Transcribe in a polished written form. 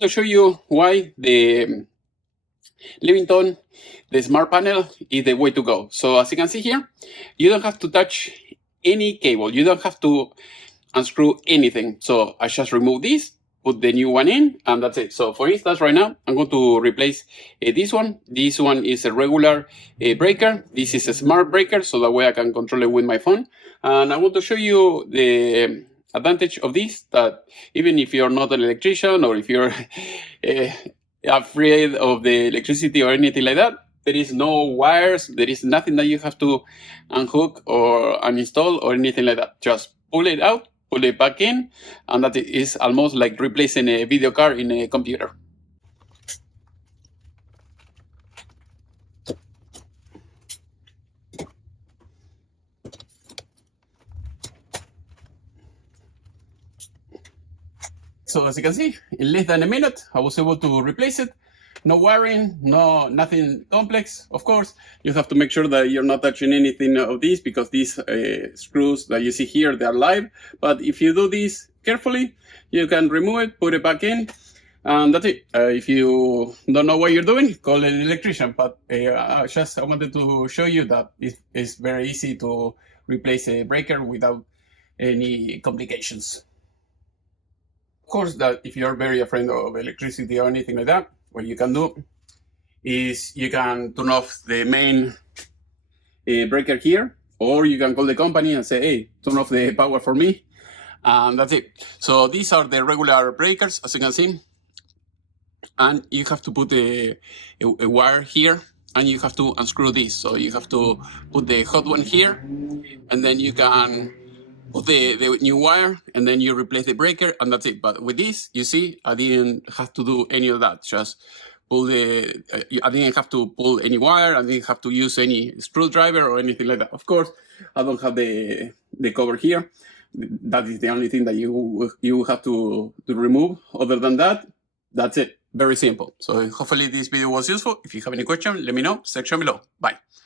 To show you why the Leviton, the smart panel, is the way to go. So as you can see here, you don't have to touch any cable. You don't have to unscrew anything. So I just remove this, put the new one in, and that's it. So for instance, right now, I'm going to replace this one. This one is a regular breaker. This is a smart breaker, so that way I can control it with my phone. And I want to show you the advantage of this, that even if you're not an electrician, or if you're afraid of the electricity or anything like that, there is no wires, there is nothing that you have to unhook or uninstall or anything like that. Just pull it out, pull it back in, and that is almost like replacing a video card in a computer. So as you can see, in less than a minute, I was able to replace it. No wiring, nothing complex. Of course, you have to make sure that you're not touching anything of these, because these screws that you see here, they are live. But if you do this carefully, you can remove it, put it back in, and that's it. If you don't know what you're doing, call an electrician. But I wanted to show you that it's very easy to replace a breaker without any complications. Of course, that if you're very afraid of electricity or anything like that, what you can do is you can turn off the main breaker here, or you can call the company and say, hey, turn off the power for me, and that's it. So these are the regular breakers, as you can see, and you have to put a wire here, and you have to unscrew this. So you have to put the hot one here, and then you can put the new wire, and then you replace the breaker, and that's it. But with this, you see, I didn't have to do any of that. Just pull I didn't have to pull any wire. I didn't have to use any screwdriver or anything like that. Of course, I don't have the cover here. That is the only thing that you have to remove. Other than that, that's it. Very simple. So hopefully this video was useful. If you have any question, let me know. Section below. Bye.